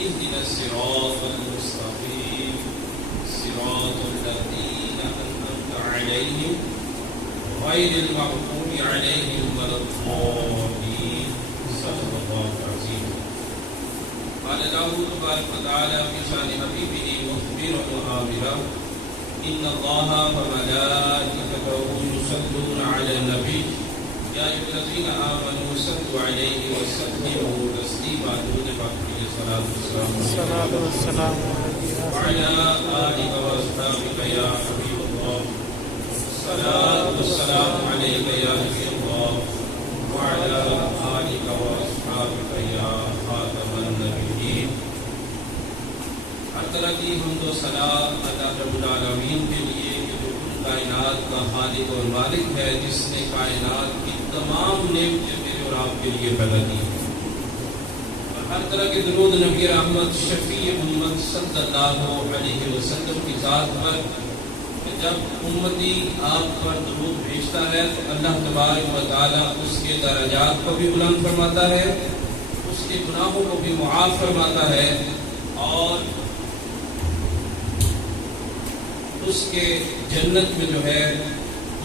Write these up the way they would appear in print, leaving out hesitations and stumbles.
اهدنا الصراط المستقيم صراط الذين أنعمت عليهم غير المغضوب عليهم ولا الضالين صدق الله العظيم. قال الله تبارك وتعالى في شأن حبيبه مخبرا وآمرا إن الله وملائكته يصلون على النبي يا أيها الذين آمنوا صلوا عليه وسلموا تسليما. الصلاة والسلام وعلى آلك وأصحابك يا حبيب الله. الصلاة والسلام عليك يا نبي الله وعلى آلك وأصحابك يا خاتم النبيين. ہر طرح کی حمد و ثنا اللہ رب العالمین کے لیے کہ جو کائنات کا خالق اور مالک ہے، جس نے کائنات کی تمام نعمتیں میرے اور آپ کے لیے پیدا کی ہیں. اور ہر طرح کے درود نبی رحمت شفیع امت صلی اللہ علیہ وسلم کی ذات پر جب امتی آپ پر درود بھیجتا ہے تو اللہ تبارک و تعالیٰ اس کے درجات کو بھی بلند فرماتا ہے، اس کے گناہوں کو بھی معاف فرماتا ہے اور اس کے جنت میں جو ہے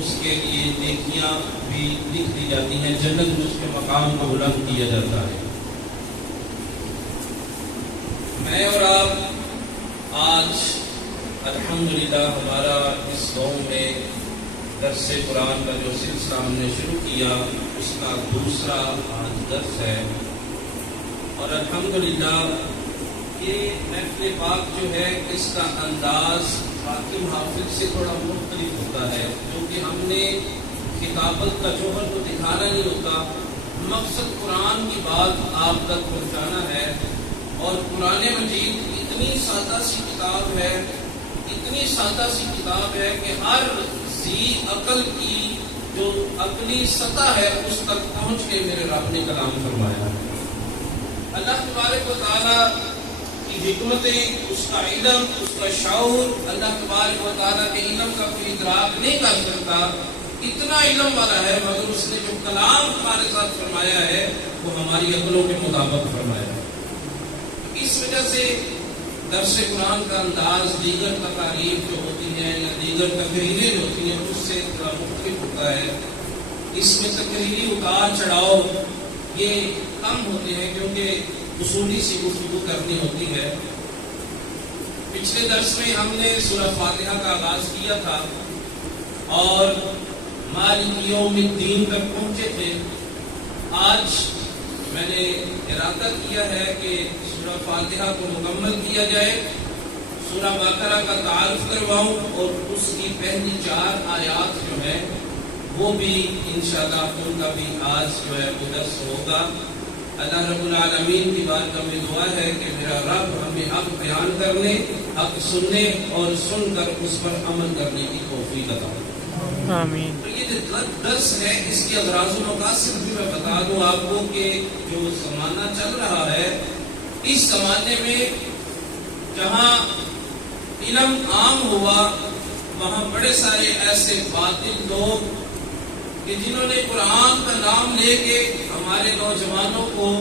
اس کے لیے نیکیاں بھی لکھ دی جاتی ہیں، جنت میں اس کے مقام کو بلند کیا جاتا ہے. میں اور آپ آج الحمدللہ ہمارا اس قوم میں درس قرآن کا جو سلسلہ ہم نے شروع کیا اس کا دوسرا آج درس ہے. اور الحمدللہ یہ محفل پاک جو ہے اس کا انداز حاکم حافظ سے تھوڑا مختلف ہوتا ہے، کیونکہ ہم نے کتابت کا جوہر تو دکھانا نہیں ہوتا، مقصد قرآن کی بات آپ تک پہنچانا ہے. اور قرآن مجید اتنی سادہ سی کتاب ہے، اتنی سادہ سی کتاب ہے کہ ہر ذی عقل کی جو عقلی سطح ہے اس تک پہنچ کے میرے رب نے کلام فرمایا ہے. اللہ تبارک و تعالیٰ کی حکمتیں، اس کا علم، اس کا شعور، اللہ تبارک و تعالیٰ کے علم کا کوئی ادراک نہیں کر سکتا، اتنا علم والا ہے، مگر اس نے جو کلام ہمارے ساتھ فرمایا ہے وہ ہماری عقلوں کے مطابق فرمایا ہے. اس وجہ سے درس قرآن کا انداز دیگر تقاریر جو ہوتی ہیں یا دیگر تقریریں جو ہوتی ہیں اس سے تھوڑا مختلف ہوتا ہے. اس میں تقریری اتار چڑھاؤ یہ کم ہوتے ہیں کیونکہ اصولی سی گفتگو کرنی ہوتی ہے. پچھلے درس میں ہم نے سورہ فاتحہ کا آغاز کیا تھا اور مالک یوم الدین تک پہنچے تھے. آج میں نے ارادہ کیا ہے کہ سورہ فاتحہ کو مکمل کیا جائے، سورہ بقرہ کا تعارف کرواؤں اور اس کی پہلی 4 آیات جو ہے وہ بھی انشاءاللہ ان کا بھی آج جو ہے وہ درس ہوگا. اللہ رب العالمین کی بارگاہ میں دعا ہے کہ میرا رب ہمیں حق بیان کرنے، حق سننے اور سن کر اس پر عمل کرنے کی توفیق عطا فرمائے. آمین. تو یہ جو درس ہے اس کے اغراض و مقاصد بھی میں بتا دوں آپ کو کہ جو زمانہ چل رہا ہے اس زمانے میں جہاں علم عام ہوا وہاں بڑے سارے ایسے باطل لوگ کہ جنہوں نے قرآن کا نام لے کے ہمارے نوجوانوں کو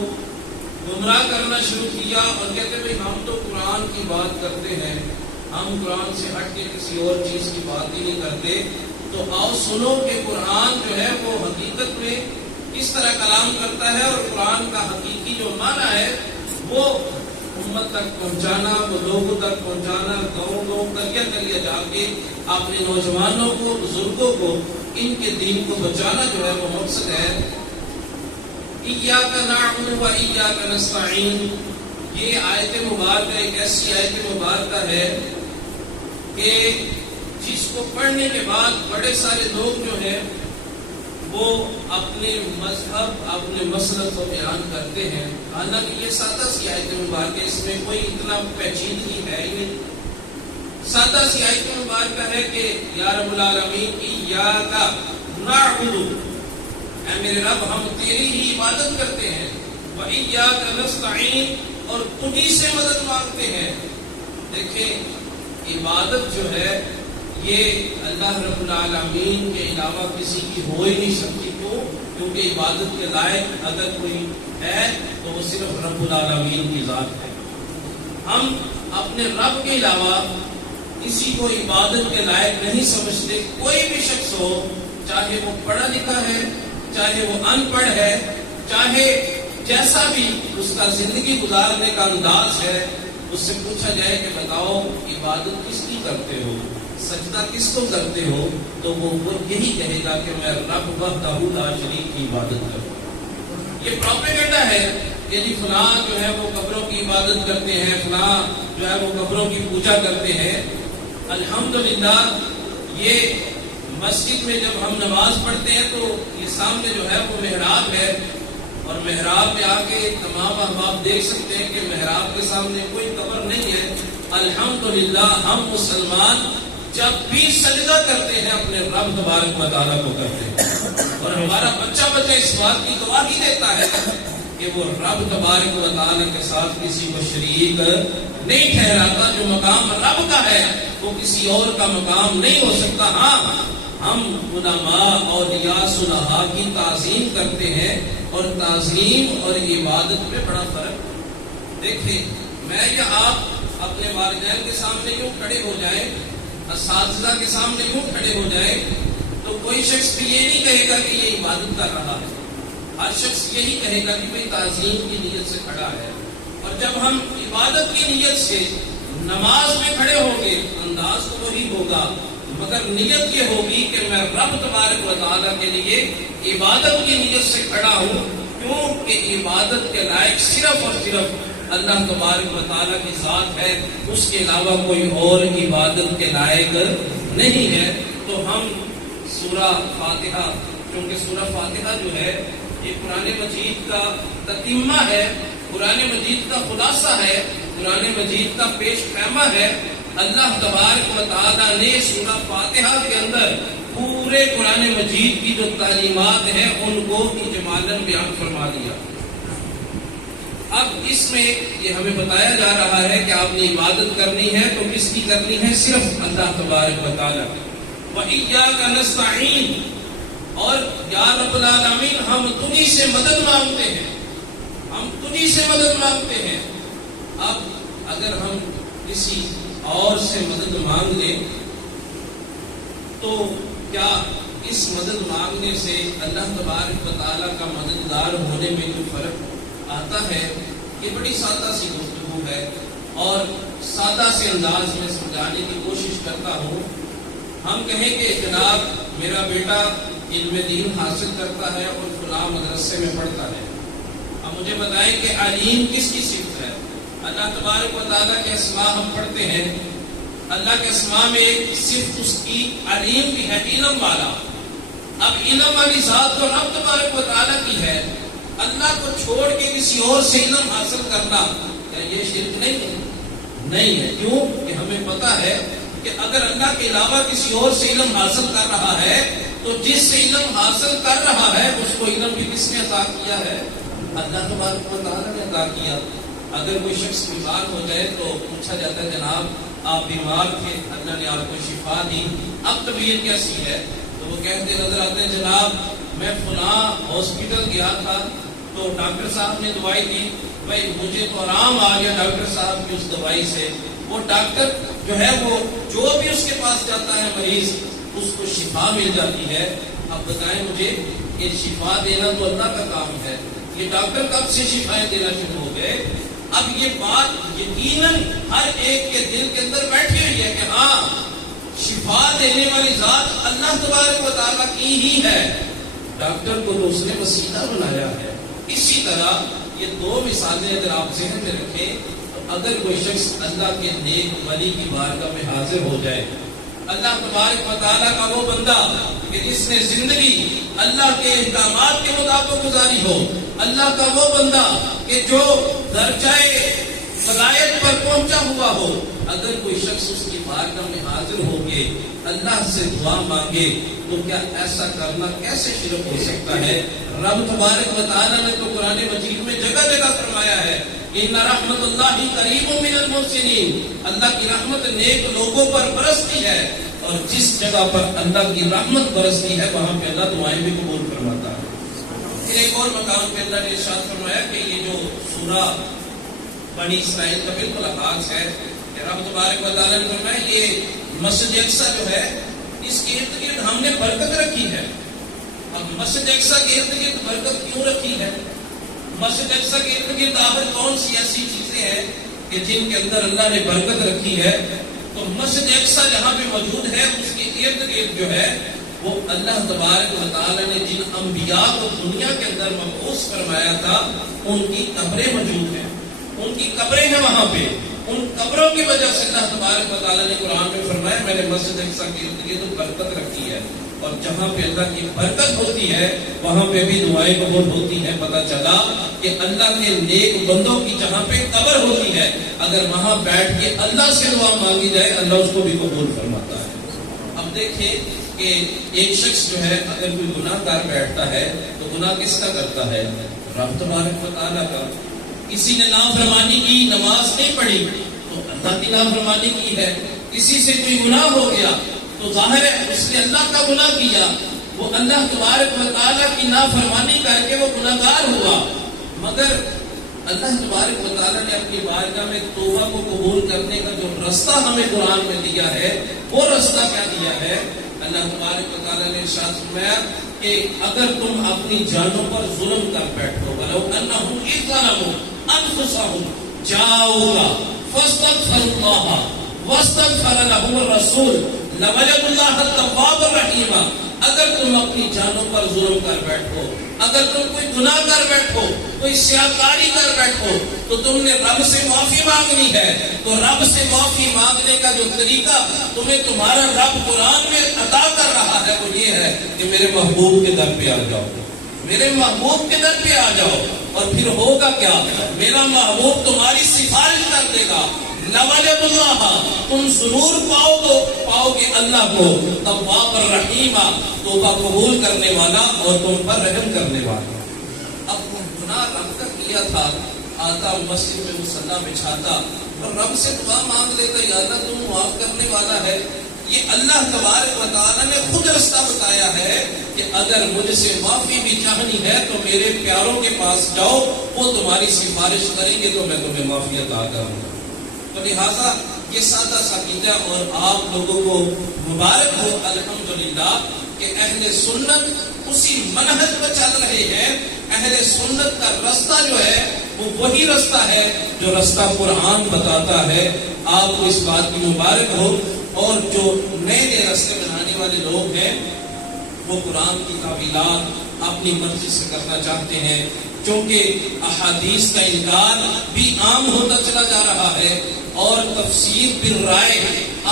گمراہ کرنا شروع کیا اور کہتے ہیں ہم تو قرآن کی بات کرتے ہیں، ہم قرآن سے ہٹ کے کسی اور چیز کی بات ہی نہیں کرتے. تو آؤ سنو کہ قرآن جو ہے وہ حقیقت میں کس طرح کلام کرتا ہے اور قرآن کا حقیقی جو معنی ہے وہ امت تک پہنچانا، وہ لوگوں تک پہنچانا، گاؤں کلیا جا کے اپنے نوجوانوں کو، بزرگوں کو ان کے دین کو بچانا جو ہے وہ مقصد ہے. ایاک نعبد و ایاک نستعین، یہ آیت مبارکہ ایک ایسی آیت مبارکہ ہے کہ جس کو پڑھنے کے بعد بڑے سارے لوگ جو ہیں وہ اپنے مذہب، اپنے مسلک کو بیان کرتے ہیں. حالانکہ یہ سادہ سی آیت مبارکہ، اس میں کوئی اتنا پیچیدگی ہے ہی نہیں. سادہ سی آیت مبارکہ ہے کہ یا رب العالمین ایاک نعبد، اے میرے رب ہم تیری ہی عبادت کرتے ہیں، و ایاک نستعین، اور تجھی سے مدد مانگتے ہیں. دیکھیں عبادت جو ہے یہ اللہ رب العالمین کے علاوہ کسی کی ہو ہی نہیں سکتی. کیونکہ عبادت کے لائق اگر کوئی ہے تو وہ صرف رب العالمین کی ذات ہے. ہم اپنے رب کے علاوہ کسی کو عبادت کے لائق نہیں سمجھتے. کوئی بھی شخص ہو، چاہے وہ پڑھا لکھا ہے، چاہے وہ ان پڑھ ہے، چاہے جیسا بھی اس کا زندگی گزارنے کا انداز ہے، اس سے پوچھا جائے کہ بتاؤ عبادت کس کی کرتے ہو، سجدہ کس کو کرتے ہو، تو وہ یہی کہے گا کہ میں رب وحدہ لا شریک کی عبادت کرتا ہوں. یہ پروپیگنڈا ہے کہ جی فلاں جو ہے وہ قبروں کی عبادت کرتے ہیں، فلاں جو ہے وہ قبروں کی پوجا کرتے ہیں. الحمدللہ یہ مسجد میں جب ہم نماز پڑھتے ہیں تو یہ سامنے جو ہے وہ محراب ہے، اور محراب میں آ کے تمام احباب دیکھ سکتے ہیں کہ محراب کے سامنے کوئی قبر نہیں ہے. الحمدللہ ہم مسلمان جب بھی سجدہ کرتے ہیں اپنے رب تبارک و تعالیٰ کو کرتے ہیں، اور ہمارا بچہ اس بات کی گواہی دیتا ہے کہ وہ رب تبارک و تعالیٰ کے ساتھ کسی کو شریک نہیں ٹھہراتا. جو مقام رب کا ہے وہ کسی اور کا مقام نہیں ہو سکتا. ہاں ہم علماء اولیاء صلحاء کی تعظیم کرتے ہیں، اور تعظیم اور عبادت میں بڑا فرق. دیکھیں میں یا آپ اپنے والدین کے سامنے یوں کھڑے ہو جائیں، اساتذہ کے سامنے یوں کھڑے ہو جائیں، تو کوئی شخص بھی یہ نہیں کہے گا کہ یہ عبادت کر رہا ہے. ہر شخص یہی کہے گا کہ بھئی تعظیم کی نیت سے کھڑا ہے. اور جب ہم عبادت کی نیت سے نماز میں کھڑے ہوں گے انداز تو وہی ہوگا، مگر نیت یہ ہوگی کہ میں رب تبارک و تعالیٰ کے لیے عبادت کی نیت سے کھڑا ہوں، کیونکہ عبادت کے لائق صرف اور صرف اللہ تبارک و تعالیٰ کی ذات ہے، اس کے علاوہ کوئی اور عبادت کے لائق نہیں ہے. تو ہم سورہ فاتحہ، کیونکہ سورہ فاتحہ جو ہے یہ قرآن مجید کا تتمہ ہے، قرآن مجید کا خلاصہ ہے، قرآن مجید کا پیش خیمہ ہے. اللہ تبارک و تعالیٰ نے سورہ فاتحہ کے اندر پورے قرآن مجید کی جو تعلیمات ہیں ان کو اجمالاً بیان فرما دیا. اب اس میں یہ ہمیں بتایا جا رہا ہے کہ آپ نے عبادت کرنی ہے تو کس کی کرنی ہے؟ صرف اللہ تبارک و تعالیٰ. وَإِيَّاكَ نَسْتَعِينُ، اور یا رب العالمین ہم تجھی سے مدد مانگتے ہیں، ہم تجھی سے مدد مانگتے ہیں. اب اگر ہم کسی اور سے مدد مانگ لیں تو کیا اس مدد مانگنے سے اللہ تبارک و تعالیٰ کا مددگار ہونے میں کوئی فرق آتا ہے؟ یہ بڑی سادہ سی گفتگو ہے اور سادہ سے انداز میں سمجھانے کی کوشش کرتا ہوں. ہم کہیں کہ جناب میرا بیٹا علم دین حاصل کرتا ہے اور فلاں مدرسے میں پڑھتا ہے. اب مجھے بتائیں کہ علیم کس کی صفت ہے؟ اللہ تبارک و تعالیٰ کے اسماء ہم پڑھتے ہیں، اللہ کے اسماء میں ایک صفت اس کی علیم کی ہے، علم والا. اب علم والی ذات تو رب تبارک و تعالیٰ کی ہے، اللہ کو چھوڑ کے کسی اور سے علم حاصل کرنا کیا یہ شرک نہیں ہے؟ کیوں کہ ہمیں پتا ہے کہ اگر اللہ کے علاوہ کسی اور سے علم حاصل کر رہا ہے تو جس سے علم حاصل کر رہا ہے اس کو علم بھی کس نے عطا کیا ہے؟ اللہ تبارک و تعالیٰ نے عطا کیا. اگر کوئی شخص بیمار ہو جائے تو پوچھا جاتا ہے جناب آپ بیمار تھے، اللہ نے آپ کو شفا دی، اب طبیعت کیسی ہے؟ تو وہ کہتے نظر آتے ہیں جناب میں فلاں ہاسپٹل گیا تھا تو ڈاکٹر صاحب نے دوائی دی، بھائی مجھے تو آرام آ گیا ڈاکٹر صاحب کی اس دوائی سے. وہ ڈاکٹر جو ہے وہ جو بھی اس کے پاس جاتا ہے مریض اس کو شفا مل جاتی ہے. اب بتائیں مجھے کہ شفا دینا تو اللہ کا کام ہے، یہ ڈاکٹر کب سے شفائیں دینا شروع ہو گئے؟ اب یہ بات یقیناً ہر ایک کے دل کے اندر بیٹھی ہوئی ہے کہ ہاں شفا دینے والی ذات اللہ تبارک و تعالیٰ کی ہی ہے، ڈاکٹر کو تو اس نے وسیلہ بنایا ہے. اسی طرح یہ دو مثالیں اگر آپ ذہن میں رکھیں تو اگر کوئی شخص اللہ کے نیک ولی کی بارگاہ میں حاضر ہو جائے، اللہ تبارک و تعالیٰ کا وہ بندہ کہ جس نے زندگی اللہ کے احکامات کے مطابق گزاری ہو، اللہ کا وہ بندہ کہ جو درجہ ولایت پر پہنچا ہوا ہو، اگر کوئی شخص اس کی بارگاہ میں حاضر ہو کے اللہ سے دعا مانگے تو کیا ایسا کرنا کیسے شرک ہو سکتا ہے؟ رب تبارک و تعالیٰ نے تو قرآن مجید میں جگہ جگہ فرمایا ہے ان رحمت اللہ قریب من المحسنین، اللہ کی رحمت نیک لوگوں پر برستی ہے، اور جس جگہ پر اللہ کی رحمت برستی ہے وہاں پہ اللہ دعائیں بھی قبول فرماتا ہے. پھر ایک اور مقام پہ اللہ نے ارشاد فرمایا کہ یہ جو سورہ بنی اسرائیل کا بالکل آغاز ہے کہ رب تبارک و تعالیٰ نے فرمایا یہ مسجد اقصی جو ہے اس کے ارد گرد ہم نے برکت رکھی ہے. اب مسجد اقصی کے ارد گرد برکت کیوں رکھی ہے؟ مسجد اقصی کے ارد گرد آخر کون سی ایسی چیزیں ہیں کہ جن کے اندر اللہ نے برکت رکھی ہے؟ تو مسجد اقصی جہاں پہ موجود ہے اس کے ارد گرد جو ہے وہ اللہ تبارک و تعالیٰ نے جن انبیاء کو دنیا کے اندر مبعوث فرمایا تھا ان کی قبریں موجود ہیں. ان کی قبریں ہیں وہاں پہ. ان قبروں کی وجہ سے اللہ تبارک و تعالیٰ نے قرآن میں فرمایا میں نے مسجد اقصی کے ارد گرد برکت رکھی ہے. اور جہاں پہ اللہ کی برکت ہوتی ہے وہاں پہ بھی دعائیں قبول ہوتی ہیں. پتہ چلا کہ اللہ کے نیک بندوں کی جہاں پہ قبر ہوتی ہے اگر وہاں بیٹھ کے اللہ سے دعا مانگی جائے اللہ اس کو بھی قبول فرماتا ہے. اب دیکھیں کہ ایک شخص جو ہے اگر کوئی گناہ کار بیٹھتا ہے تو گناہ کس کا کرتا ہے؟ رب تبارک و تعالیٰ کا. کسی نے نافرمانی کی, نماز نہیں پڑھی تو اللہ کی نافرمانی کی ہے. کسی سے کوئی گناہ ہو گیا تو ظاہر ہے اس نے اللہ کا گناہ کیا, وہ اللہ تبارک و تعالیٰ کی نافرمانی کر کے وہ گناہگار ہوا. مگر اللہ تبارک و تعالیٰ نے اپنی بارگاہ میں توبہ کو قبول کرنے کا جو رستہ ہمیں قرآن میں دیا ہے وہ رستہ کیا دیا ہے؟ اللہ تبارک و تعالیٰ نے ارشاد فرمایا کہ اگر تم اپنی جانوں پر ظلم کر بیٹھو وَلَوْ أَنَّهُمْ إِذْ ظَلَمُوا أَنفُسَهُمْ جَاءُوكَ فَاسْتَغْفَرُوا اللَّهَ وَاسْتَغْفَرَ لَهُمُ الرَّسُولُ لَوَجَدُوا اللَّهَ تَوَّابًا رَحِيمًا. اگر تم اپنی جانوں پر ظلم کر بیٹھو, اگر تم کوئی گناہ کر بیٹھو, کوئی سیاکاری کر بیٹھو تو تم نے رب سے معافی مانگنی ہے. تو رب سے معافی مانگنے کا جو طریقہ تمہیں تمہارا رب قرآن میں عطا کر رہا ہے وہ یہ ہے کہ میرے محبوب کے در پہ آ جاؤ, میرے محبوب کے در پہ آ جاؤ. اور پھر ہوگا کیا؟ میرا محبوب تمہاری سفارش کر دے گا. لَوَجَدُ اللَّهَ, تم ضرور پاؤ گے اللہ کو تواب الرحیم, توبہ قبول کرنے والا اور تم پر رحم کرنے والا. اب وہ گناہ رب کا کیا تھا, آتا مسجد میں مصلی بچھاتا اور رب سے دعا مانگ لیتا یا اللہ تم معاف کرنے والا ہے. یہ اللہ تبارک و تعالیٰ نے خود رستہ بتایا ہے کہ اگر مجھ سے معافی بھی چاہنی ہے تو میرے پیاروں کے پاس جاؤ, وہ تمہاری سفارش کریں گے تو میں تمہیں معافی عطا کروں گا. تو لہٰذا یہ سادہ سا عقیدہ اور آپ لوگوں کو مبارک ہو الحمدللہ کہ اہل سنت اسی منہج پر چل رہے ہیں. اہل سنت کا رستہ جو ہے وہ وہی رستہ ہے جو رستہ قرآن بتاتا ہے. آپ کو اس بات کی مبارک ہو. اور جو نئے نئے راستے بنانے والے لوگ ہیں وہ قرآن کی تعویلات اپنی مرضی سے کرنا چاہتے ہیں, کیونکہ احادیث کا انکار بھی عام ہوتا چلا جا رہا ہے اور تفسیر بالرائے,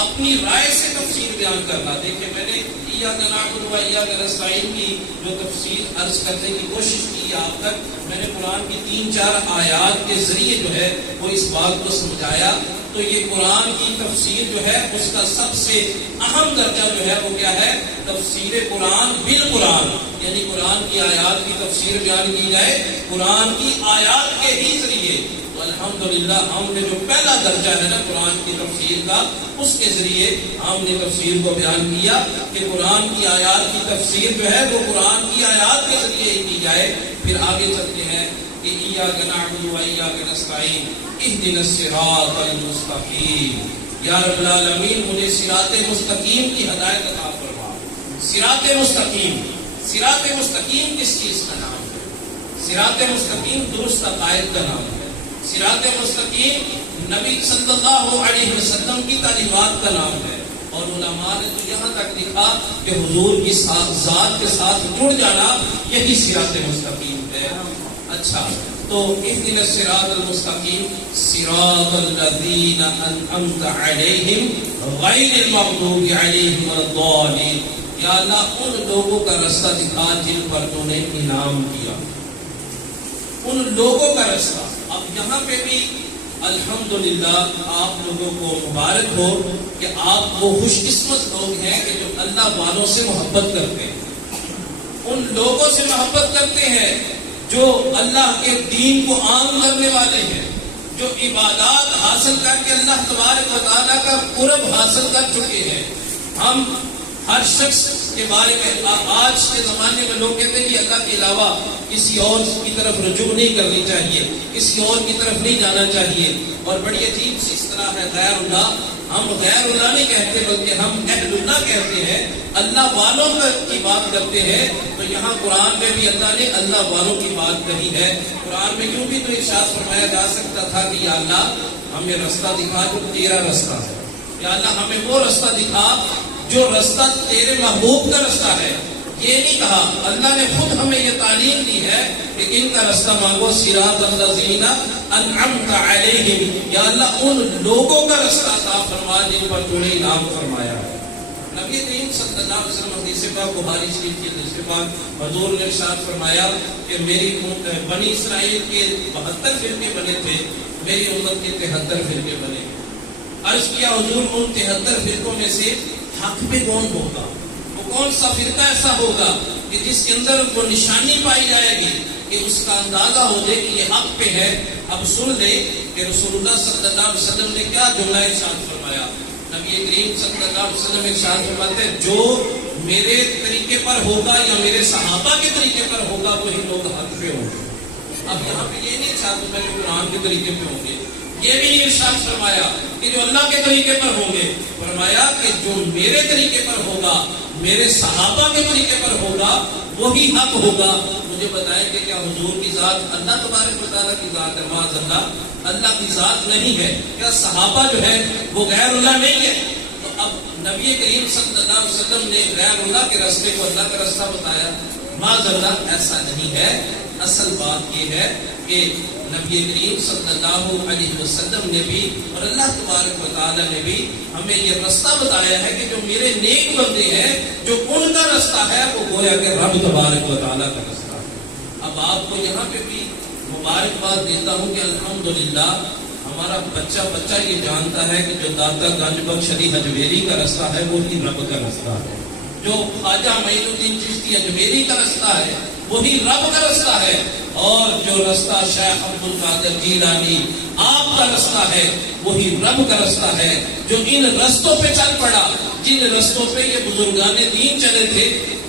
اپنی رائے سے تفسیر بیان کرنا. دیکھیں میں نے ایاک نعبد و ایاک نستعین کی جو تفسیر عرض کرنے کی کوشش کی آپ تک, میں نے قرآن کی 3-4 آیات کے ذریعے جو ہے وہ اس بات کو سمجھایا. تو یہ قرآن کی تفسیر جو ہے اس کا سب سے اہم درجہ جو ہے وہ کیا ہے؟ تفسیر قرآن بالقرآن, یعنی قرآن کی آیات کی تفسیر بیان کی جائے قرآن کی آیات کے ہی ذریعے. تو الحمدللہ ہم نے جو پہلا درجہ ہے نا قرآن کی تفسیر کا, اس کے ذریعے ہم نے تفسیر کو بیان کیا کہ قرآن کی آیات کی تفسیر جو ہے وہ قرآن کی آیات کے ذریعے ہی کی جائے. پھر آگے چلتے ہیں کہ ایاک نعبد و ایاک نستعین اہدنا الصراط المستقیم. یا رب العالمین مجھے صراط مستقیم کی ہدایت عطا فرما. صراط مستقیم, صراط مستقیم کس چیز کا نام ہے؟ صراط مستقیم درست عقائد کا نام ہے. صراط مستقیم نبی صلی اللہ علیہ وسلم کی تعلیمات کا نام ہے. اور علماء نے تو یہاں تک لکھا کہ حضور کی ذات کے ساتھ جڑ جانا یہی صراط مستقیم ہے. اچھا تو اهدنا الصراط المستقیم صراط الذین انعمت علیہم غیر المغضوب علیہم ولا الضالین. یا اللہ ان لوگوں کا رستہ دکھا جن پر تو نے انعام کیا, ان لوگوں کا رستہ. اب یہاں پہ بھی الحمدللہ آپ لوگوں کو مبارک ہو کہ آپ وہ خوش قسمت لوگ ہیں کہ جو اللہ والوں سے محبت کرتے ہیں, ان لوگوں سے محبت کرتے ہیں جو اللہ کے دین کو عام کرنے والے ہیں, جو عبادات حاصل کر کے اللہ تبارک و تعالیٰ کا قرب حاصل کر چکے ہیں. ہم ہر شخص کے بارے میں آج کے زمانے میں لوگ کہتے ہیں کہ اللہ کے علاوہ کسی اور کی طرف رجوع نہیں کرنی چاہیے، کسی اور کی طرف نہیں جانا چاہیے، اور بڑی عجیب سی اصطلاح ہے غیر اللہ۔ ہم غیر اللہ نہیں کہتے بلکہ ہم اہل اللہ کہتے ہیں، اللہ والوں کی بات کرتے ہیں۔ تو یہاں قرآن میں بھی اللہ نے اللہ والوں کی بات کہی ہے۔ قرآن میں یوں بھی تو ارشاد فرمایا جا سکتا تھا کہ یا اللہ ہمیں رستہ دکھا جو تیرا رستہ ہے، یا اللہ ہمیں وہ رستہ دکھا جو رستہ تیرے محبوب کا رستہ ہے۔ یہ نہیں کہا، اللہ نے خود ہمیں یہ تعلیم دی ہے کہ ان کا رستہ مانگو، صراط الذین انعمت علیہم، یا اللہ ان لوگوں کا رستہ عطا فرما جن پر تو نے انعام فرمایا ہے۔ نبی کریم صلی اللہ علیہ وسلم حدیث پاک بخاری شریف کی حدیث پاک حضور نے ارشاد فرمایا کہ میری بنی اسرائیل کے 72 فرقے بنے تھے، میری امت کے 73 فرقے بنے۔ عرض کیا حضور ان 73 فرقوں میں سے حق پہ کون ہوگا؟ وہ کون سا فرقہ ایسا ہوگا کہ جس کے اندر وہ نشانی پائی جائے گی کہ اس کا اندازہ ہو جائے کہ یہ حق پہ ہے؟ اب سن لے کہ رسول اللہ صلی اللہ علیہ وسلم نے کیا جملہ ارشاد فرمایا۔ نبی کریم صلی اللہ علیہ وسلم ارشاد فرماتے ہیں جو میرے طریقے پر ہوگا یا میرے صحابہ کے طریقے پر ہوگا وہی لوگ حق پہ ہوں گے۔ اب یہاں پہ یہ نہیں چاہتا میں کہ قرآن کے طریقے پہ ہوں گے، یہ بھی نہیں ارشاد فرمایا کہ جو اللہ کے طریقے پر ہوں گے، فرمایا کہ جو میرے طریقے پر ہوگا، میرے صحابہ کے طریقے پر ہوگا وہی حق ہوگا۔ مجھے بتائیں کہ کیا حضور کی ذات اللہ تبارک و تعالیٰ کی ذات ہے؟ معاذ اللہ، اللہ کی ذات نہیں ہے۔ کیا صحابہ جو ہے وہ غیر اللہ نہیں ہے؟ تو اب نبی کریم صلی اللہ علیہ وسلم نے غیر اللہ کے راستے کو اللہ کا راستہ بتایا؟ معاذ اللہ، ایسا نہیں ہے۔ اصل بات یہ ہے کہ نبی کریم صلی اللہ علیہ وسلم نے بھی اور اللہ تبارک و تعالیٰ نے بھی ہمیں یہ رستہ بتایا ہے کہ جو میرے نیک بندے ہیں، جو ان کا رستہ ہے وہ گویا کہ رب تبارک و تعالیٰ کا رستہ ہے۔ اب آپ کو یہاں پہ بھی مبارکباد دیتا ہوں کہ الحمدللہ ہمارا بچہ یہ جانتا ہے کہ جو داتا گنج بخش علی اجمیری کا رستہ ہے وہی رب کا رستہ ہے، جو خواجہ معین الدین چشتی اجمیری کا رستہ ہے وہی رب کا رستہ ہے، اور جو رستہ شیخ عبد القادر جیلانی آپ کا رستہ ہے وہی رب کا رستہ ہے۔ جو ان رستوں پہ چل پڑا، جن رستوں پہ یہ بزرگان دین چلے تھے،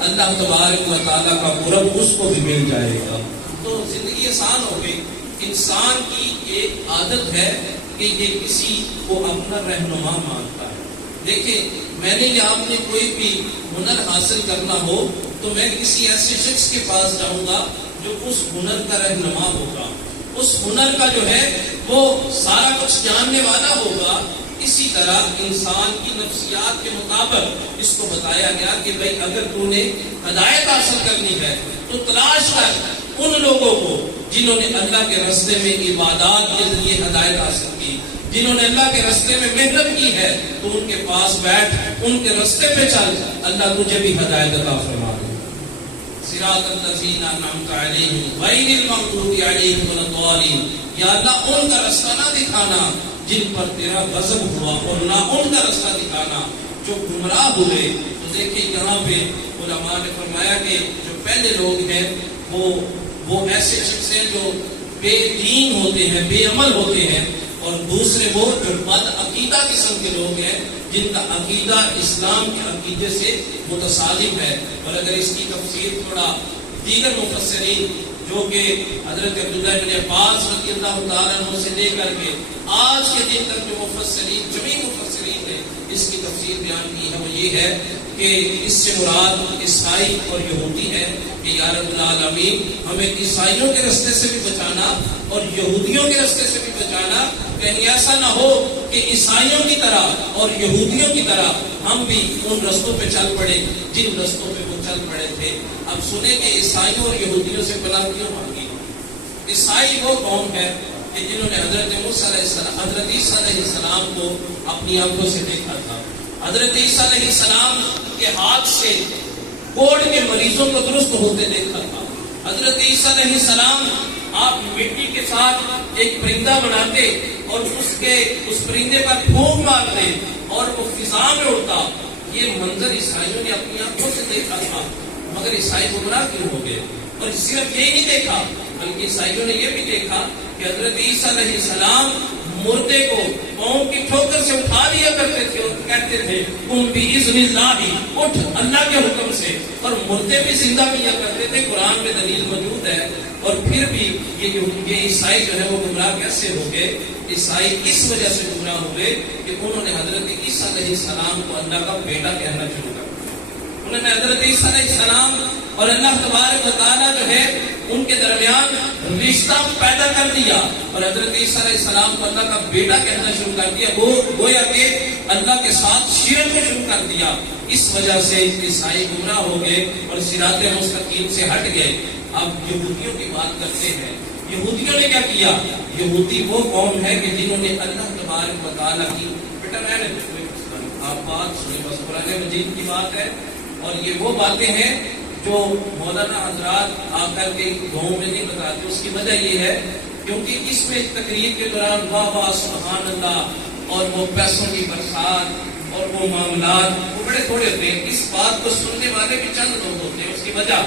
اللہ تبارک و تعالیٰ کا قرب اس کو بھی مل جائے گا۔ تو زندگی آسان ہو گئی۔ انسان کی ایک عادت ہے کہ یہ کسی کو اپنا رہنما مانتا ہے۔ دیکھیں، میں نے یا آپ نے کوئی بھی ہنر حاصل کرنا ہو تو میں کسی ایسے شخص کے پاس جاؤں گا جو اس ہنر کا رہنما ہوگا، اس ہنر کا جو ہے وہ سارا کچھ جاننے والا ہوگا۔ اسی طرح انسان کی نفسیات کے مطابق اس کو بتایا گیا کہ بھائی اگر تو نے ہدایت حاصل کرنی ہے تو تلاش کر ان لوگوں کو جنہوں نے اللہ کے راستے میں عبادات کے ذریعے ہدایت حاصل کی، جنہوں نے اللہ کے راستے میں محنت کی ہے، تو ان کے پاس بیٹھ، ان کے راستے پہ چل، اللہ تجھے بھی ہدایت عطا فرما دے۔ صراط الذین انعمت علیہم غیر المغضوب علیہم ولا الضالین، یا اللہ ان کا راستہ نہ دکھانا جن پر تیرا غضب ہوا، اور نہ ان کا راستہ دکھانا جو گمراہ ہوئے۔ تو دیکھیں یہاں پہ علماء نے فرمایا کہ جو پہلے لوگ ہیں وہ ایسے شخص ہیں جو بے دین ہوتے ہیں، بے عمل ہوتے ہیں، اور دوسرے وہ جو بد عقیدہ قسم کے لوگ ہیں جن کا عقیدہ اسلام کے عقیدے سے متصادم ہے۔ اور اگر اس کی تفسیر تھوڑا دیگر مفسرین جو کہ حضرت عبداللہ بن عباس رضی اللہ تعالیٰ عنہ سے لے کر کے آج کے دن تک جو مفسرین، جمیع مفسرین نے اس کی تفسیر بیان کی ہے، وہ یہ ہے کہ اس سے مراد عیسائی اور یہودی ہے کہ یا رب العالمین ہمیں عیسائیوں کے راستے سے بھی بچانا اور یہودیوں کے راستے سے بھی بچانا۔ کہیں ایسا نہ ہو کہ عیسائیوں کی طرح اور یہودیوں کی طرح ہم بھی ان رستوں پہ چل پڑے جن رستوں پہ وہ چل پڑے تھے۔ اب سنیں کہ عیسائیوں اور یہودیوں سے پناہ کیوں مانگی؟ عیسائی وہ قوم ہے کہ جنہوں نے حضرت موسیٰ علیہ السلام، حضرت عیسیٰ علیہ السلام کو اپنی آنکھوں سے دیکھا تھا۔ حضرت عیسیٰ علیہ السلام کے ہاتھ سے کوڑ کے مریضوں کو درست ہوتے دیکھا تھا۔ حضرت عیسیٰ علیہ السلام آپ مٹی کے ساتھ ایک پرندہ بناتے اور اس پرندے پر پھونک مارتے اور وہ فضا میں اڑتا۔ یہ منظر عیسائیوں نے اپنی آنکھوں سے دیکھا تھا، مگر عیسائی گمراہ کیوں ہو گئے؟ اور صرف یہ نہیں دیکھا بلکہ عیسائیوں نے یہ بھی دیکھا کہ حضرت عیسیٰ علیہ السلام مردے کو پاؤں کی ٹھوکر سے اٹھا لیا کرتے تھے اور کہتے تھے قم بِإِذْنِ اللَّهِ، اٹھ اللہ کے حکم سے، اور مردے بھی زندہ کیا کرتے تھے۔ قرآن میں دلیل موجود ہے۔ اور پھر بھی یہ عیسائی جو ہے وہ گمراہ کیسے ہو گئے؟ عیسائی اس وجہ سے گمراہ ہوئے کہ انہوں نے حضرت عیسیٰ علیہ السلام کو اللہ کا بیٹا کہنا شروع کر دیا۔ انہوں نے حضرت عیسیٰ علیہ السلام اور اللہ تبارک و تعالیٰ جو ہے ان کے درمیان رشتہ پیدا کر دیا، اور حضرت عیسیٰ علیہ السلام کو اللہ کا بیٹا کہنا شروع کر دیا۔ وہ گویا کہ اللہ کے ساتھ شرک کو شروع کر دیا۔ اس وجہ سے عیسائی گمراہ ہو گئے اور صراط مستقیم سے ہٹ گئے۔ اب یہودیوں کی بات کرتے ہیں۔ یہودیوں نے کیا کیا؟ یہودی وہ قوم ہے کہ جنہوں نے اللہ تبارک و تعالیٰ کی آپ بات سنیں، بس قرآن مجید کی بات ہے، اور یہ وہ باتیں ہیں جو مولانا حضرات آ کر کے گاؤں میں نہیں بتاتے۔ اس کی وجہ یہ ہے کیونکہ اس میں تقریر کے دوران واہ واہ سبحان اللہ اور وہ پیسوں کی برسات اور وہ معاملات وہ بڑے تھوڑے ہوتے ہیں۔ اس بات کو سننے والے بھی چند لوگ ہوتے ہیں۔ اس کی وجہ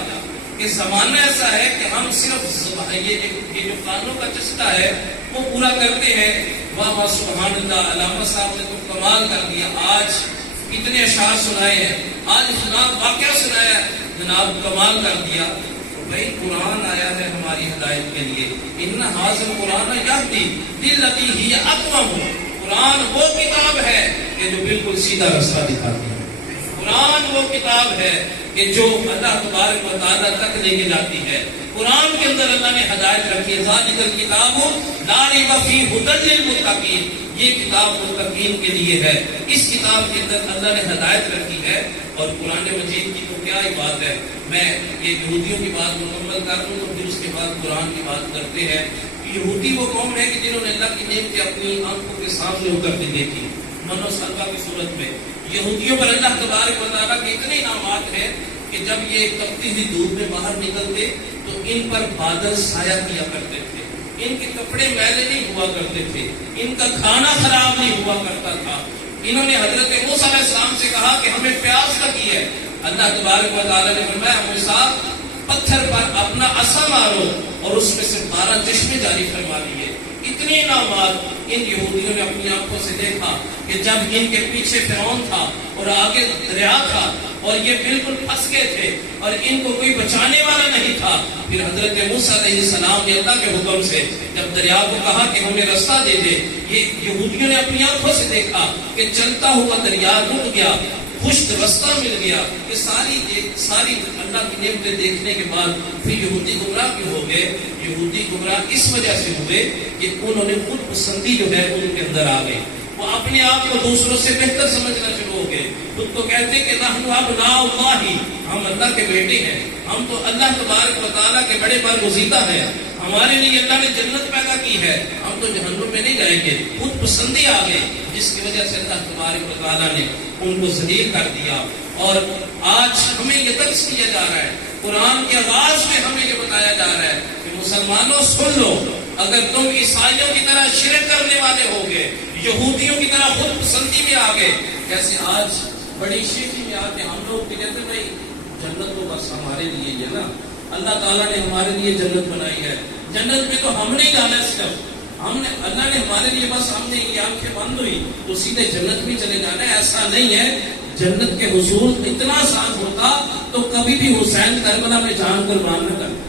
کہ زمانہ ایسا ہے کہ ہم صرف یہ جو قانون کا چسکا ہے وہ پورا کرتے ہیں۔ واہ واہ سبحان اللہ، علامہ صاحب نے تو کمال کر دیا، آج کتنے اشعار سنائے ہیں، آج جناب واقعہ سنایا، جناب کمال کر دیا۔ تو بھائی قرآن آیا ہے ہماری ہدایت کے لیے، ان حاضر قرآن یہدی للتی ہی اقوم۔ قرآن وہ کتاب ہے کہ جو بالکل سیدھا راستہ دکھاتی ہے۔ قرآن وہ کتاب ہے کہ جو اللہ تبارک و تعالیٰ تک لے کے جاتی ہے۔ قرآن کے اندر اللہ نے ہدایت رکھی ہے، ذالک الکتاب لا ریب فیہ ھدی للمتقین، یہ کتاب متقین کے لیے ہے۔ اس کتاب کے اندر اللہ نے ہدایت رکھی ہے، اور قرآن مجید کی تو کیا ہی بات ہے۔ میں یہ یہودیوں کی بات مکمل کر دوں تو پھر اس کے بعد قرآن کی بات کرتے ہیں۔ یہودی وہ قوم ہے کہ جنہوں نے اللہ کی نعمتیں اپنی آنکھوں کے سامنے اترتی دیکھی، منو سلوا کی صورت میں۔ یہودیوں پر اللہ تبارک و تعالیٰ کے اتنے انعامات ہیں کہ جب یہ تپتی ہوئی دھوپ میں باہر نکلتے تو ان پر بادل سایہ کیا کرتے تھے، ان کے کپڑے میلے نہیں ہوا کرتے تھے، ان کا کھانا خراب نہیں ہوا کرتا تھا۔ انہوں نے حضرت موسیٰ علیہ السلام سے کہا کہ ہمیں پیاس لگی ہے۔ اللہ تبارک و تعالیٰ نے فرمایا موسیٰ پتھر پر اپنا عصا مارو، اور اس میں سے 12 چشمے جاری فرما دیے۔ اتنے انعامات ان یہودیوں نے اپنی آنکھوں سے دیکھا کہ جب ان کے پیچھے فرعون تھا اور آگے دریا تھا اور یہ بالکل پھنس گئے تھے اور ان کو کوئی بچانے والا نہیں تھا، پھر حضرت موسیٰ علیہ السلام نے اللہ کے حکم سے جب دریا کو کہا کہ ہمیں راستہ دے دے، یہ یہودیوں نے اپنی آنکھوں سے دیکھا کہ چلتا ہوا دریا رک گیا، خشک رستہ مل گیا۔ یہ ساری اللہ کی نعمتیں دیکھنے کے بعد پھر یہودی گمراہ کیوں ہو گئے؟ یہودی گمراہ اس وجہ سے ہوئے کہ انہوں نے خود پسندی جو ہے ان کے اندر آ گئی۔ وہ اپنے آپ کو دوسروں سے بہتر سمجھنا شروع ہو گئے، خود کو کہتے کہ نحن ابناء اللہ، ہم اللہ کے بیٹے ہیں، ہم تو اللہ تبارک و تعالیٰ کے بڑے برگزیدہ ہیں، ہمارے لیے اللہ نے جنت پیدا کی ہے، ہم تو جہنم میں نہیں جائیں گے۔ خود پسندی آ گئی، جس کی وجہ سے اللہ تبارک و تعالیٰ نے ان کو ذلیل کر دیا۔ اور آج ہمیں یہ درس کیا جا رہا ہے، قرآن کے آغاز میں ہمیں یہ بتایا جا رہا ہے کہ مسلمانوں سن لو، اگر تم عیسائیوں کی طرح شرک کرنے والے ہو گئے، یہودیوں کی طرح خود پسندی میں آ گئے، جیسے آج بڑی شیخی میں آتے ہم لوگ کہتے بھائی جنت تو بس ہمارے لیے ہے نا، اللہ تعالیٰ نے ہمارے لیے جنت بنائی ہے، جنت میں تو ہم نہیں جانا، صرف ہم نے اللہ نے ہمارے لیے بس ہم نے یہ آنکھیں بند ہوئی تو سیدھے جنت میں چلے جانا ہے۔ ایسا نہیں ہے، جنت کے حصول اتنا آسان ہوتا تو کبھی بھی حسین کربلا میں جان قربان نہ کرتے۔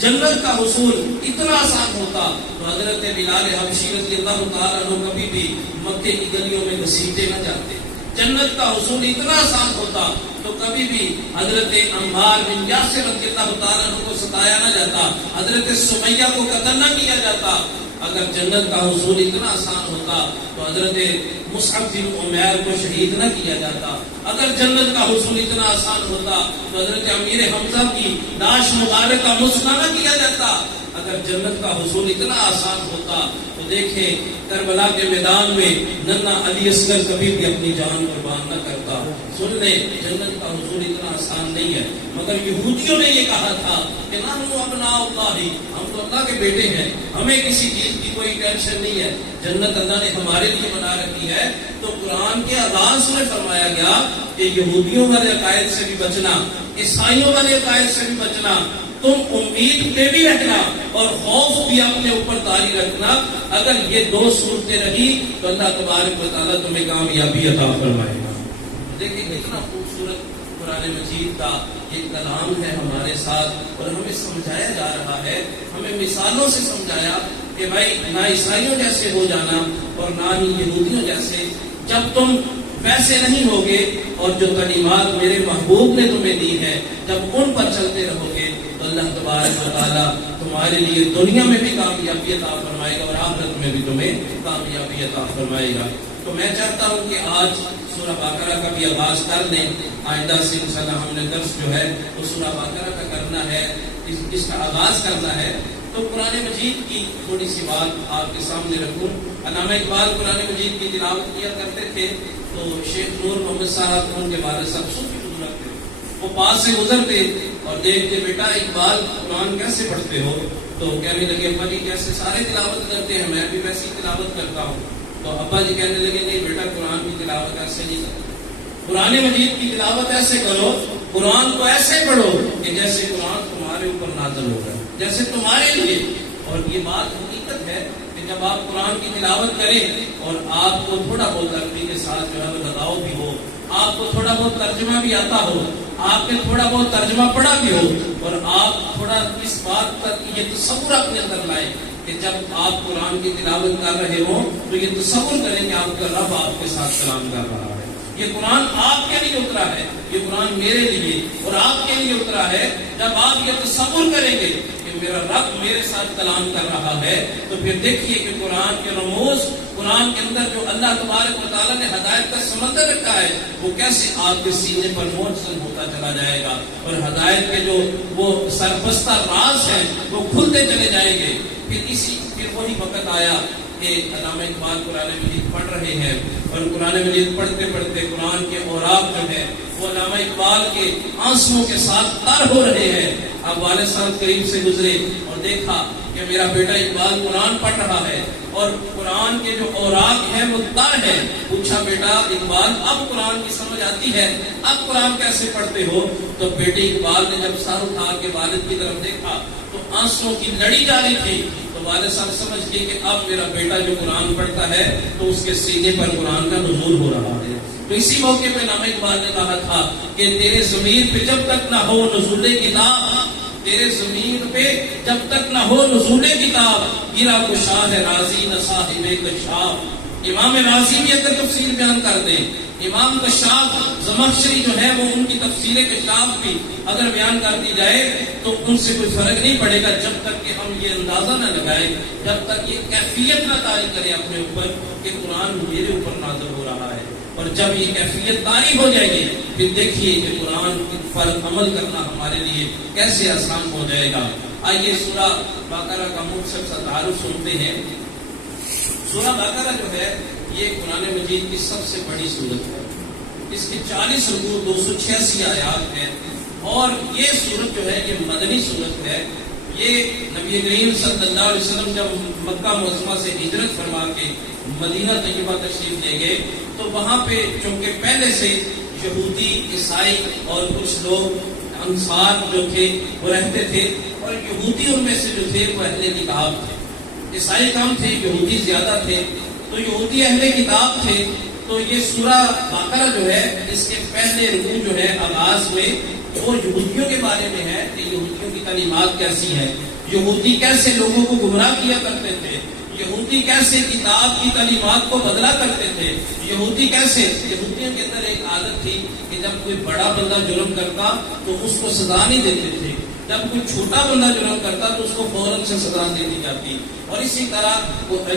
جنت کا حصول اتنا آسان ہوتا تو حضرت بلال حبشی رضی اللہ تعالیٰ عنہ کبھی بھی مکے کی گلیوں میں گھسیٹے نہ جاتے۔ جنت کا حصول اتنا آسان ہوتا تو کبھی بھی حضرت عمار بن یاسر رضی اللہ تعالیٰ عنہ کو ستایا نہ جاتا، حضرت سمیہ کو قتل نہ کیا جاتا۔ اگر جنت کا حصول اتنا آسان ہوتا تو حضرت مصعب بن عمیر کو شہید نہ کیا جاتا۔ اگر جنت کا حصول اتنا آسان ہوتا تو حضرت امیر حمزہ کی لاش مبارک کا مسئلہ نہ کیا جاتا۔ اگر جنت کا حصول اتنا آسان ہوتا تو دیکھیں کربلا کے میدان میں ننھا علی اصغر کبھی بھی اپنی جان قربان نہ کرتا۔ سن لیں جنت کا حصول اتنا آسان نہیں ہے، مگر یہودیوں نے یہ کہا تھا کہ نحن ابناء اللہ، ہم تو اللہ کے بیٹے ہیں، ہمیں کسی چیز کی کوئی ٹینشن نہیں ہے، جنت اللہ نے ہمارے لیے بنا رکھی ہے۔ تو قرآن کے آغاز میں فرمایا گیا کہ یہودیوں والے عقائد سے بھی بچنا، عیسائیوں والے عقائد سے بھی بچنا، تم امید پہ بھی رکھنا اور خوف بھی اپنے اوپر طاری رکھنا. اگر یہ دو صورتیں رہی تو اللہ تبارک و تعالیٰ تمہیں کامیابی عطا فرمائے گا. دیکھیں کتنا خوبصورت قرآن مجید کا یہ کلام ہے ہمارے ساتھ، اور ہمیں سمجھایا جا رہا ہے، ہمیں مثالوں سے سمجھایا کہ بھائی نہ عیسائیوں جیسے ہو جانا اور نہ ہی یہودیوں جیسے. جب تم ویسے نہیں ہوگے اور جو کلمات میرے محبوب نے تمہیں دی ہے جب ان پر چلتے رہو گے تو اللہ تبارک و تعالیٰ تمہارے لیے دنیا میں بھی کامیابی عطا فرمائے گا اور آخرت میں بھی تمہیں کامیابی عطا فرمائے گا. تو میں چاہتا ہوں کہ آج سورہ بقرہ کا بھی آغاز کر دیں. آئندہ سے انشاءاللہ ہم نے درس جو ہے وہ سورہ بقرہ کا کرنا ہے، اس کا آغاز کرنا ہے. تو قرآن مجید کی تھوڑی سی بات آپ کے سامنے رکھوں. علامہ اقبال قرآن مجید کی تلاوت کیا کرتے تھے تو شیخ نور محمد صاحب ان کے والد صاحب صوفی بزرگ تھے، وہ پاس سے گزرتے اور دیکھتے بیٹا اقبال قرآن کیسے پڑھتے ہو؟ تو کہنے لگے ابا جی کیسے سارے تلاوت کرتے ہیں، میں بھی ویسی تلاوت کرتا ہوں. تو ابا جی کہنے لگے نہیں بیٹا قرآن کی تلاوت ایسے نہیں کرتے، قرآن مجید کی تلاوت ایسے کرو، قرآن کو ایسے پڑھو کہ جیسے قرآن تمہارے اوپر نازل ہو رہا ہے، جیسے تمہارے لیے. اور یہ بات حقیقت ہے کہ جب آپ قرآن کی تلاوت کریں اور آپ کو تھوڑا بہت عربی کے ساتھ جو ہے وہ لگاؤ بھی ہو، آپ کو تھوڑا بہت ترجمہ بھی آتا ہو، آپ نے تھوڑا بہت ترجمہ پڑھا بھی ہو، اور آپ تھوڑا اس بات کا یہ تصور اپنے اندر لائیں کہ جب آپ قرآن کی تلاوت کر رہے ہو تو یہ تصور کریں کہ آپ کا رب آپ کے ساتھ کلام کر رہا ہے. یہ قرآن آپ کے لیے اترا ہے، یہ قرآن میرے لیے اور آپ کے لیے اترا ہے. جب آپ یہ تصور کریں گے کہ میرا رب میرے ساتھ کلام کر رہا ہے تو پھر دیکھیے کہ قرآن کے رموز، قرآن کے اندر جو اللہ تبارک و تعالیٰ نے ہدایت کا سمندر رکھا ہے وہ کیسے آپ کے سینے پر منسلک ہوتا چلا جائے گا، اور ہدایت کے جو وہ سربستہ راز ہیں وہ کھلتے چلے جائیں گے. پھر وہی وقت آیا کہ علامہ اقبال قرآن مجید پڑھ رہے ہیں، اور قرآن مجید پڑھتے پڑھتے قرآن کے اوراق جو ہے وہ علامہ اقبال کے آنسوؤں کے ساتھ تر ہو رہے ہیں. اب والد صاحب قریب سے گزرے اور دیکھا کہ میرا بیٹا اقبال قرآن پڑھ رہا ہے اور قرآن کے جو اوراق ہیں وہ تر ہے. پوچھا بیٹا اقبال اب قرآن کی سمجھ آتی ہے، اب قرآن کیسے پڑھتے ہو؟ تو بیٹے اقبال نے جب سر اٹھا کے والد کی طرف دیکھا تو آنسوؤں کی لڑی جاری تھی. تو والد صاحب سمجھ گئے کہ اب میرا بیٹا جو قرآن پڑھتا ہے تو اس کے سینے پر قرآن کا نزول ہو رہا ہے. تو اسی موقع پہ علامہ اقبال نے کہا تھا کہ تیرے ضمیر پہ جب تک نہ ہو نزول کتاب، تیرے ضمیر پہ جب تک نہ ہو نزول کتاب، گرا کو شاہ راضی نہ صاحب کشاف. امام راضی بھی اگر تفسیر بیان کر دیں، امام کشاف زمخشری جو ہے وہ ان کی تفسیر کشاف بھی اگر بیان کر دی جائے تو ان سے کوئی فرق نہیں پڑے گا، جب تک کہ ہم یہ اندازہ نہ لگائیں، جب تک یہ کیفیت نہ طاری کریں اپنے اوپر کہ قرآن میرے اوپر نازل ہو رہا ہے. اور جب یہ کیفیت طاری ہو جائے گی پھر دیکھیے کہ قرآن پر عمل کرنا ہمارے لیے کیسے آسان ہو جائے گا. آئیے سورہ بقرہ کا مختصر سا تعارف سنتے ہیں. سورہ بقرہ جو ہے یہ قرآن مجید کی سب سے بڑی سورت ہے. اس کی 40 رکوع 286 آیات ہیں، اور یہ سورت جو ہے یہ مدنی سورت ہے. یہ نبی کریم صلی اللہ علیہ وسلم جب مکہ معظمہ سے ہجرت فرما کے مدینہ طیبہ تشریف لے گئے تو وہاں پہ چونکہ پہلے سے یہودی، عیسائی اور کچھ لوگ انصار جو تھے وہ رہتے تھے، اور یہودی ان میں سے جو تھے وہ اہل کتاب تھے. عیسائی کم تھے، یہودی زیادہ تھے. تو یہودی اہل کتاب تھے. تو یہ سورہ بقرہ جو ہے اس کے پہلے رکوع جو ہے آغاز میں وہ یہودیوں کے بارے میں ہے کہ یہودیوں کی تعلیمات کیسی ہیں، یہودی کیسے لوگوں کو گمراہ کیا کرتے تھے، یہودی کیسے کتاب کی تعلیمات کو بدلا کرتے تھے، یہودی کیسے، یہودیوں کے اندر ایک عادت تھی کہ جب کوئی بڑا بندہ جرم کرتا تو اس کو سزا نہیں دیتے تھے، جب کوئی چھوٹا بندہ جرم کرتا تو اس کو فوراً سے سزا دے دی جاتی. اور اسی طرح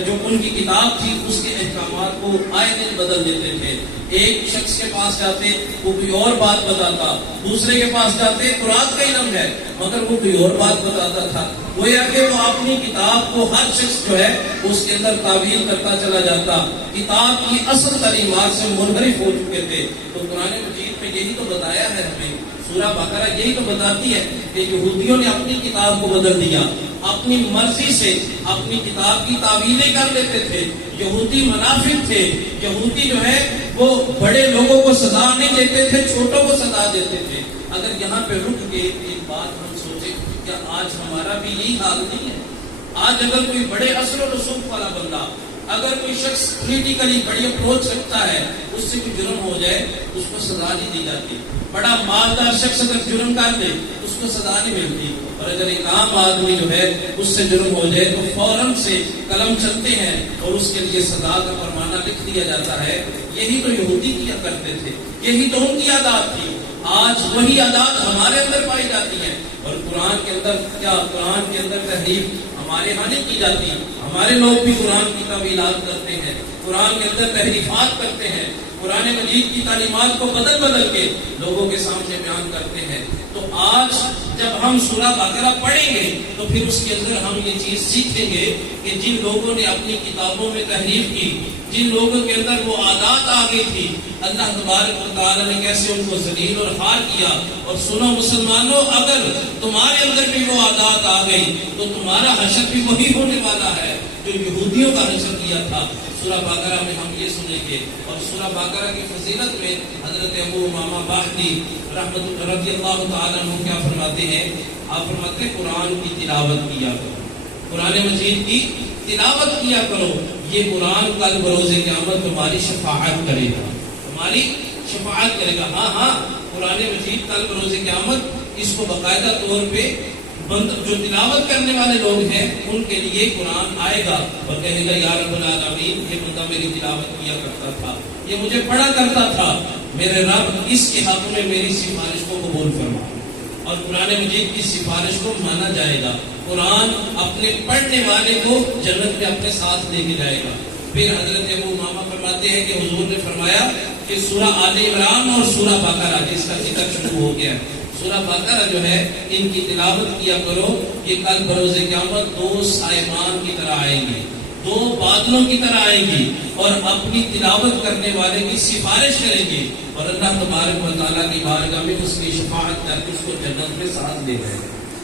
جو ان کی کتاب تھی اس کے احکامات کو آئے دن بدل دیتے تھے. ایک شخص کے پاس جاتے وہ کوئی اور بات بتاتا، دوسرے کے پاس جاتے قرآن کا علم ہے مگر وہ کوئی اور بات بتاتا تھا. وہ یا کہ وہ اپنی کتاب کو ہر شخص جو ہے اس کے اندر تعویل کرتا چلا جاتا، کتاب کی اصل تعلیمات سے منحرف ہو چکے تھے. تو قرآن مجید میں یہی تو بتایا ہے ہمیں، سورہ بقرہ یہی تو بتاتی ہے کہ یہودیوں نے اپنی کتاب کو بدل دیا، اپنی مرضی سے اپنی کتاب کی تعویلیں کر لیتے تھے. یہودی منافق تھے، یہودی جو ہے وہ بڑے لوگوں کو سزا نہیں دیتے تھے، چھوٹوں کو سزا دیتے تھے. اگر یہاں پہ رک کے ایک بات ہم سوچیں کیا آج ہمارا بھی یہی حال نہیں ہے؟ آج اگر کوئی بڑے اثر و رسوخ والا بندہ، اگر کوئی شخص پولیٹیکلی بڑی اپروچ رکھتا ہے، اس سے کوئی جرم ہو جائے اس کو سزا نہیں دی جاتی. بڑا مالدار شخص اگر جرم کر دے اس کو سزا نہیں ملتی، اور اگر ایک عام آدمی جو ہے اس سے جرم ہو جائے تو فوراً سے قلم چلتے ہیں اور اس کے لیے سزا کا فرمانہ لکھ دیا جاتا ہے. یہی تو یہودی کیا کرتے تھے، یہی تو ان کی عادات تھی. آج وہی عادات ہمارے اندر پائی جاتی ہیں، اور قرآن کے اندر کیا، قرآن کے اندر تحریف ہمارے ہاں نہیں کی جاتی. ہمارے لوگ بھی قرآن کی تعویلات کرتے ہیں، قرآن کے اندر تحریفات کرتے ہیں، قرآن مجید کی تعلیمات کو بدل کے لوگوں کے سامنے بیان کرتے ہیں. تو آج جب ہم سورہ بقرہ پڑھیں گے تو پھر اس کے اندر ہم یہ چیز سیکھیں گے کہ جن لوگوں نے اپنی کتابوں میں تحریف کی، جن لوگوں کے اندر وہ عادات آ گئی تھی، اللہ تبارک و تعالیٰ نے کیسے ان کو ذلیل اور خوار کیا. اور سنو مسلمانوں، اگر تمہارے اندر بھی وہ عادات آ گئی تو تمہارا حشر بھی وہی ہونے والا ہے جو یہودیوں کا حشر کیا تھا. سورہ بقرہ میں ہم یہ سنیں گے. اور سورہ بقرہ کی فضیلت میں حضرت ابو امامہ باہلی رحمۃ رضی اللہ تعالیٰ عنہ کیا فرماتے ہیں؟ آپ فرماتے ہیں قرآن کی تلاوت کیا کرو، قرآن مجید کی تلاوت کیا کرو. یہ قرآن کل بروز قیامت تمہاری شفاعت کرے گا، تمہاری شفاعت کرے گا. ہاں قرآن مجید کل بروز قیامت اس کو باقاعدہ طور پہ جو تلاوت کرنے والے لوگ ہیں ان کے لیے قرآن آئے گا اور کہے گا یا رب العالمین، یہ بندہ میری تلاوت کیا کرتا تھا، یہ مجھے پڑھا کرتا تھا، میرے رب اس کے حق میں میری سفارش کو قبول فرما. اور قرآن مجید کی سفارش کو مانا جائے گا. قرآن اپنے پڑھنے والے کو جنت میں اپنے ساتھ لے کے جائے گا. پھر حضرت ابو امامہ فرماتے ہیں کہ حضور نے فرمایا کہ سورہ آل عمران اور سورہ بقرہ جس کا ذکر شروع ہو گیا، سورہ بقرہ جو ہے ان کی تلاوت کیا کرو. یہ کل بروز قیامت دو سائبان کی طرح آئیں گے، دو بادلوں کی طرح آئیں گی اور اپنی تلاوت کرنے والے کی سفارش کریں گے اور اللہ تبارک و تعالیٰ کی بارگاہ میں اس کی شفاعت کر کے اس کو جنت میں ساتھ لے گئے.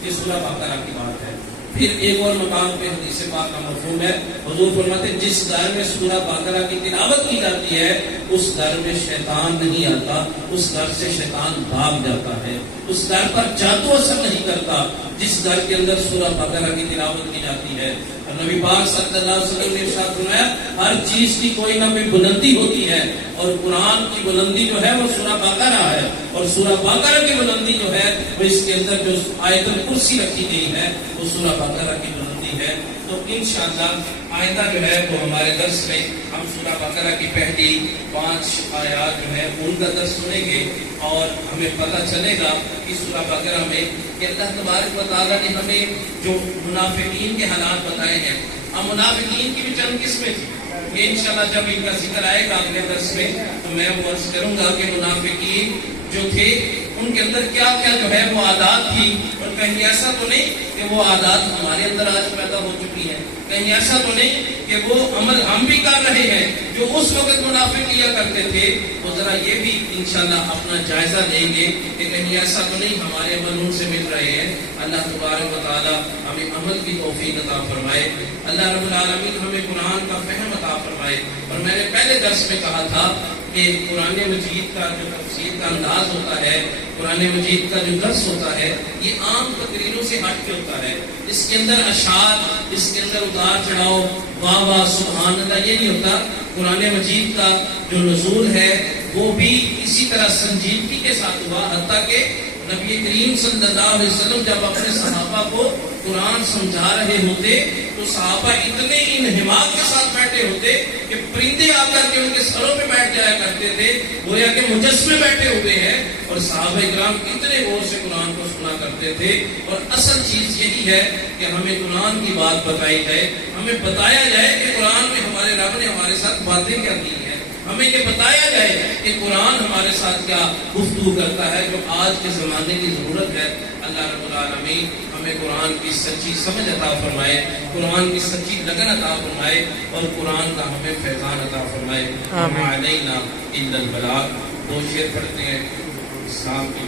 یہ سورہ بقرہ کی بات ہے. پھر ایک اور مقام پہ حدیث پاک کا مفہوم ہے. حضور فرماتے ہیں جس گھر میں سورہ بقرہ کی تلاوت کی جاتی ہے اس گھر میں شیطان نہیں آتا، اس گھر سے شیطان بھاگ جاتا ہے، اس گھر پر جادو اثر نہیں کرتا جس گھر کے اندر سورہ بقرہ کی تلاوت کی جاتی ہے. اور نبی پاک صلی اللہ علیہ وسلم نے ارشاد فرمایا ہر چیز کی کوئی نہ کوئی بلندی ہوتی ہے اور قرآن کی بلندی جو ہے وہ سورہ بقرہ ہے، اور سورہ بقرہ کی بلندی جو ہے وہ اس کے اندر جو آیت الکرسی رکھی گئی ہے وہ سورہ بقرہ کی بلندی ہے. تو انشاءاللہ آئندہ جو ہے وہ ہمارے درس میں ہم سورہ بقرہ کی پہلی 5 آیات جو ہے ان کا درس سنیں گے اور ہمیں پتہ چلے گا کہ سورہ بقرہ میں کہ اللہ تبارک و تعالیٰ نے ہمیں جو منافقین کے حالات بتائے ہیں. اب منافقین کی بھی چند قسمیں تھیں، یہ انشاءاللہ جب ان کا ذکر آئے گا اگلے درس میں تو میں وہ عرض کروں گا کہ منافقین جو تھے ان کے اندر کیا کیا جو ہے وہ عادات تھی. اور کہیں ایسا تو نہیں کہ وہ عادات ہمارے اندر آج پیدا ہو چکی ہے، کہیں ایسا تو نہیں کہ وہ عمل ہم بھی کر رہے ہیں جو اس وقت منافق کیا کرتے تھے. تو ذرا یہ بھی انشاءاللہ اپنا جائزہ لیں گے کہ کہیں ایسا تو نہیں ہمارے عمل ان سے مل رہے ہیں. اللہ تبارک و تعالیٰ ہمیں عمل کی توفیق عطا فرمائے. اللہ رب العالمین ہمیں قرآن کا فہم عطا فرمائے. اور میں نے پہلے درس میں کہا تھا کہ قرآن مجید کا جو تفسیر کا انداز ہوتا ہے، قرآن مجید کا جو درس ہوتا ہے یہ عام تقریروں سے ہٹ کے ہوتا ہے. اس کے اندر اشعار، اس کے اندر اتار چڑھاؤ، واہ واہ سبحان اللہ یہ نہیں ہوتا. قرآن مجید کا جو نزول ہے وہ بھی اسی طرح سنجیدگی کے ساتھ ہوا، حتیٰ کہ نبی کریم صلی اللہ علیہ وسلم جب اپنے صحابہ کو قرآن سمجھا رہے ہوتے تو صحابہ اتنے انہماک کے ساتھ بیٹھے ہوتے کہ پرندے آ کر کے ان کے سروں پہ بیٹھ جایا کرتے تھے، گویا کہ مجسمے بیٹھے ہوئے ہیں. اور صحابہ کرام اتنے غور سے قرآن کو سنا کرتے تھے. اور اصل چیز یہی ہے کہ ہمیں قرآن کی بات بتائی جائے، ہمیں بتایا جائے کہ قرآن میں ہمارے رب نے ہمارے ساتھ باتیں کیا کی ہیں، ہمیں یہ بتایا جائے کہ قرآن ہمارے ساتھ کیا گفتگو کرتا ہے جو آج کے زمانے کی ضرورت ہے. اللہ رب العالمین ہمیں قرآن کی سچی سمجھ عطا فرمائے، قرآن کی سچی لگن عطا فرمائے اور قرآن کا ہمیں فیضان عطا فرمائے. علینا الا البلاغ. 2 شعر پڑھتے ہیں. شام کی